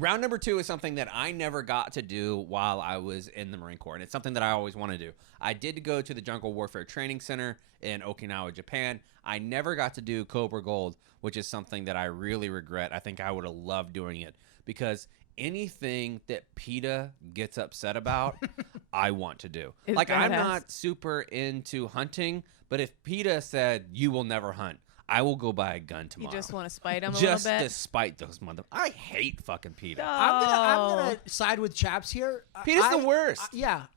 Round number 2 is something that I never got to do while I was in the Marine Corps, and it's something that I always want to do. I did go to the Jungle Warfare Training Center in Okinawa, Japan. I never got to do Cobra Gold, which is something that I really regret. I think I would have loved doing it because anything that PETA gets upset about, I want to do. I'm not super into hunting, but if PETA said, you will never hunt, I will go buy a gun tomorrow. You just want to spite them a just little bit? to spite those I hate fucking PETA. I'm gonna side with Chaps here. PETA's the worst.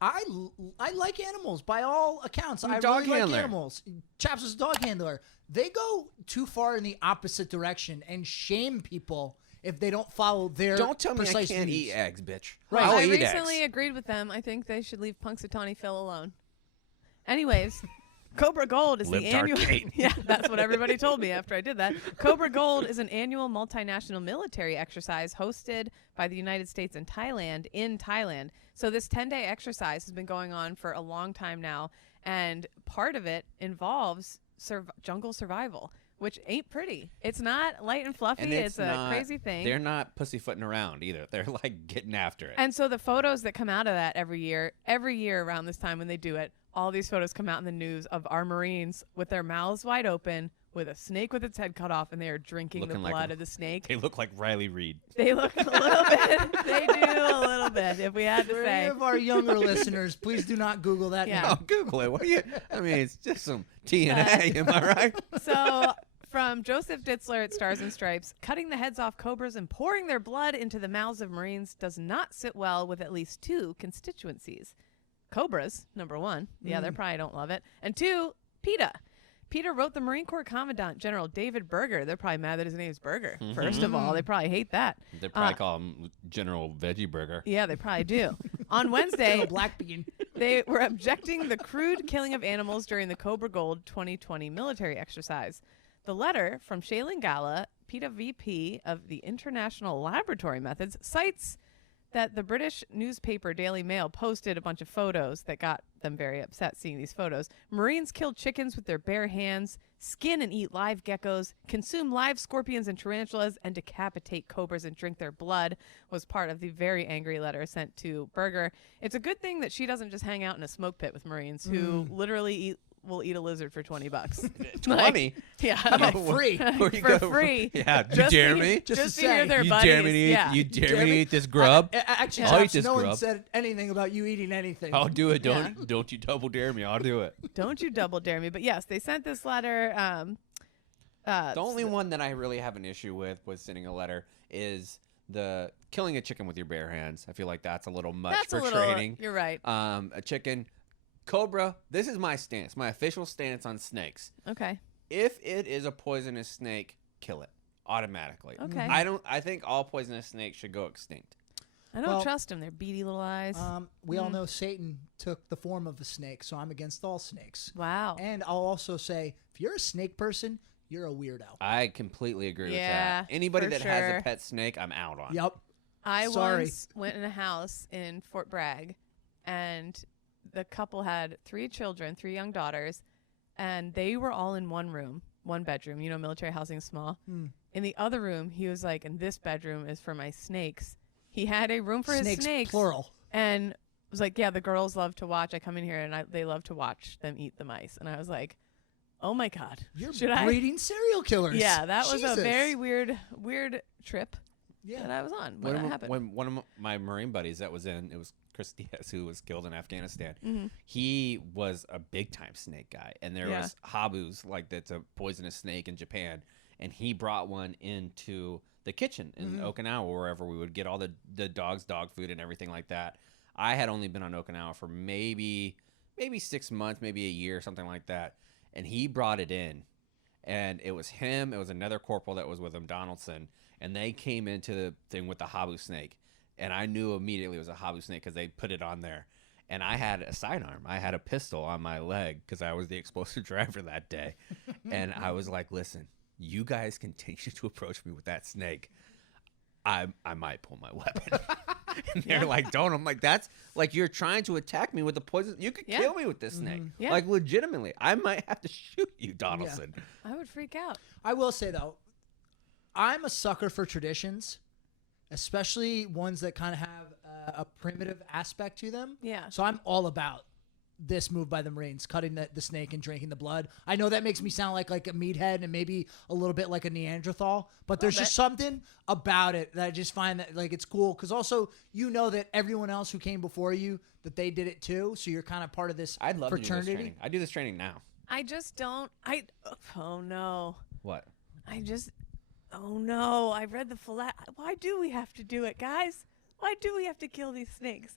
I like animals by all accounts. I dog really handler. like animals. Chaps is a dog handler. They go too far in the opposite direction and shame people if they don't follow their Don't tell me I precise can't needs. eat eggs, bitch. Right. I'll I eat recently eggs. agreed with them. I think they should leave Punxsutawney Phil alone. Anyways, Cobra Gold is the annual. Yeah, that's what everybody told me after I did that. Cobra Gold is an annual multinational military exercise hosted by the United States and Thailand in Thailand. So this 10-day exercise has been going on for a long time now, and part of it involves jungle survival, which ain't pretty. It's not light and fluffy. It's a crazy thing. They're not pussyfooting around either. They're like getting after it. And so the photos that come out of that every year around this time when they do it, all these photos come out in the news of our Marines with their mouths wide open, with a snake with its head cut off, and they are drinking the blood of the snake. They look like Riley Reid. They look a little bit. They do a little bit, if we had to For say. any of our younger listeners, please do not Google that Yeah. name. Oh, Google it. What are you? I mean, it's just some TNA. Am I right? So from Joseph Ditzler at Stars and Stripes, cutting the heads off cobras and pouring their blood into the mouths of Marines does not sit well with at least 2 constituencies. Cobras, number 1. Yeah, they probably don't love it. And 2, PETA. PETA wrote the Marine Corps Commandant General David Berger. They're probably mad that his name is Berger. First of all, they probably hate that. They probably call him General Veggie Burger. Yeah, they probably do. On Wednesday, Black bean. they were objecting the crude killing of animals during the Cobra Gold 2020 military exercise. The letter from Shailene Gala, PETA VP of the International Laboratory Methods, cites that the British newspaper Daily Mail posted a bunch of photos that got them very upset seeing these photos. Marines kill chickens with their bare hands, skin and eat live geckos, consume live scorpions and tarantulas, and decapitate cobras and drink their blood was part of the very angry letter sent to Berger. It's a good thing that she doesn't just hang out in a smoke pit with Marines who literally will eat a lizard for $20. 20? Yeah. Free. For free. Yeah. Just you dare to- me? Just to to hear say. their You buddies. dare me to eat, Yeah. you dare me to eat this grub? Actually, I'll eat Chaps, this no one grub. said anything about you eating anything. I'll do it. Yeah. Don't you double dare me. I'll do it. Don't you double dare me. But yes, they sent this letter. The only one that I really have an issue with sending a letter is the killing a chicken with your bare hands. I feel like that's a little much That's for a little, training. You're right. A chicken. Cobra, this is my stance, my official stance on snakes. Okay. If it is a poisonous snake, kill it automatically. Okay. I think all poisonous snakes should go extinct. I don't Well, trust them. They're beady little eyes. We all know Satan took the form of a snake, so I'm against all snakes. Wow. And I'll also say, if you're a snake person, you're a weirdo. I completely agree with Yeah, that. Anybody for that has sure. a pet snake, I'm out on. Yep. I Sorry. once went in a house in Fort Bragg, and the couple had 3 children, 3 young daughters, and they were all in one room, one bedroom. You know, military housing is small. In the other room, he was like, and this bedroom is for my snakes. He had a room for his snakes. Plural. And was like, yeah, the girls love to watch. I come in here, and they love to watch them eat the mice. And I was like, oh, my God. You're Should I? breeding serial killers. Yeah, that was a Jesus. very weird trip Yeah. that I was on when that happened. When one of my Marine buddies that was in, it was Chris Diaz, who was killed in Afghanistan. Mm-hmm. He was a big time snake guy, and there was habus, like that's a poisonous snake in Japan, and he brought one into the kitchen in Okinawa, wherever we would get all the dog's dog food and everything like that. I had only been on Okinawa for maybe 6 months, maybe a year, something like that, and he brought it in, and it was him. It was another corporal that was with him, Donaldson, and they came into the thing with the habu snake. And I knew immediately it was a habu snake because they put it on there. And I had a sidearm. I had a pistol on my leg because I was the explosive driver that day. And I was like, listen, you guys continue to approach me with that snake. I might pull my weapon. And they're like, don't. I'm like, that's like you're trying to attack me with the poison. You could kill me with this snake. Yeah. Like, legitimately. I might have to shoot you, Donaldson. I would freak out. I will say, though, I'm a sucker for traditions. especially ones that kind of have a primitive aspect to them. Yeah. So I'm all about this move by the Marines, cutting the snake and drinking the blood. I know that makes me sound like a meathead and maybe a little bit like a Neanderthal, but there's just something about it that I just find that like it's cool because also you know that everyone else who came before you that they did it too, so you're kind of part of this I'd love fraternity. to do this training. I do this training now. I just don't. Oh no. What? Oh no. I read the Why do we have to do it, guys? Why do we have to kill these snakes?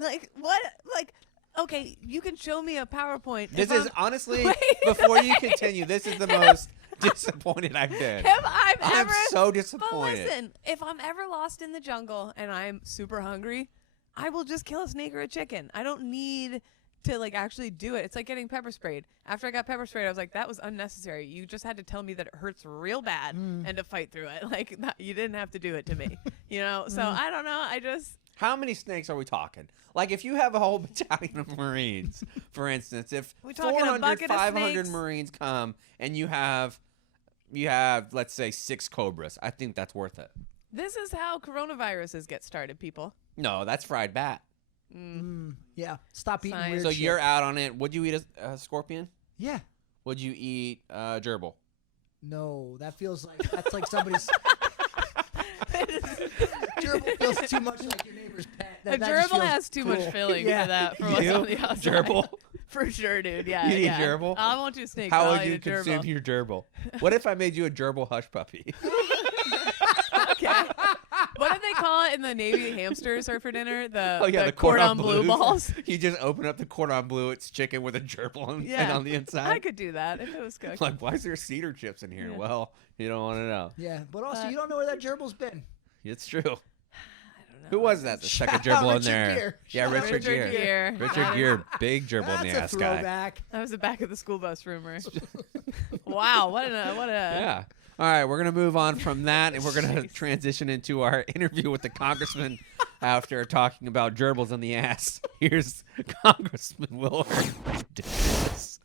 Like what? Like. Okay, you can show me a PowerPoint. This is honestly, before you continue, this is the most disappointed I've been. I'm so disappointed. But listen, if I'm ever lost in the jungle and I'm super hungry, I will just kill a snake or a chicken. I don't need to like actually do it. It's like getting pepper sprayed. After I got pepper sprayed, I was like, that was unnecessary. You just had to tell me that it hurts real bad and to fight through it. Like you didn't have to do it to me, you know? So I don't know. How many snakes are we talking? Like, if you have a whole battalion of Marines, for instance, if 400, 500 Marines come and you have, let's say, 6 cobras, I think that's worth it. This is how coronaviruses get started, people. No, that's fried bat. Yeah, stop eating weird So shit. you're out on it. Would you eat a scorpion? Yeah. Would you eat gerbil? No, that feels like that's like somebody's. Gerbil feels too much like your neighbor's pet. A gerbil has too much filling for that. For what's on the outside. Gerbil? For sure, dude. Yeah. You eat gerbil? I won't do snakes. How I'll would eat you a consume gerbil. your gerbil? What if I made you a gerbil hush puppy? Okay. What did they call it in the Navy hamsters for dinner? The cordon bleu balls. You just open up the cordon bleu. It's chicken with a gerbil on the inside. I could do that if it was cooked. Like, why is there cedar chips in here? Yeah. Well, you don't want to know. Yeah, but also you don't know where that gerbil's been. It's true. Who was that? The second gerbil in there. Gere. Yeah, Richard Gere. Richard Gere, big gerbil in the ass That's a guy. throwback. That was the back of the school bus rumor. Wow, what a Yeah. All right, we're gonna move on from that, and we're gonna transition into our interview with the congressman after talking about gerbils in the ass. Here's Congressman Willard Davis.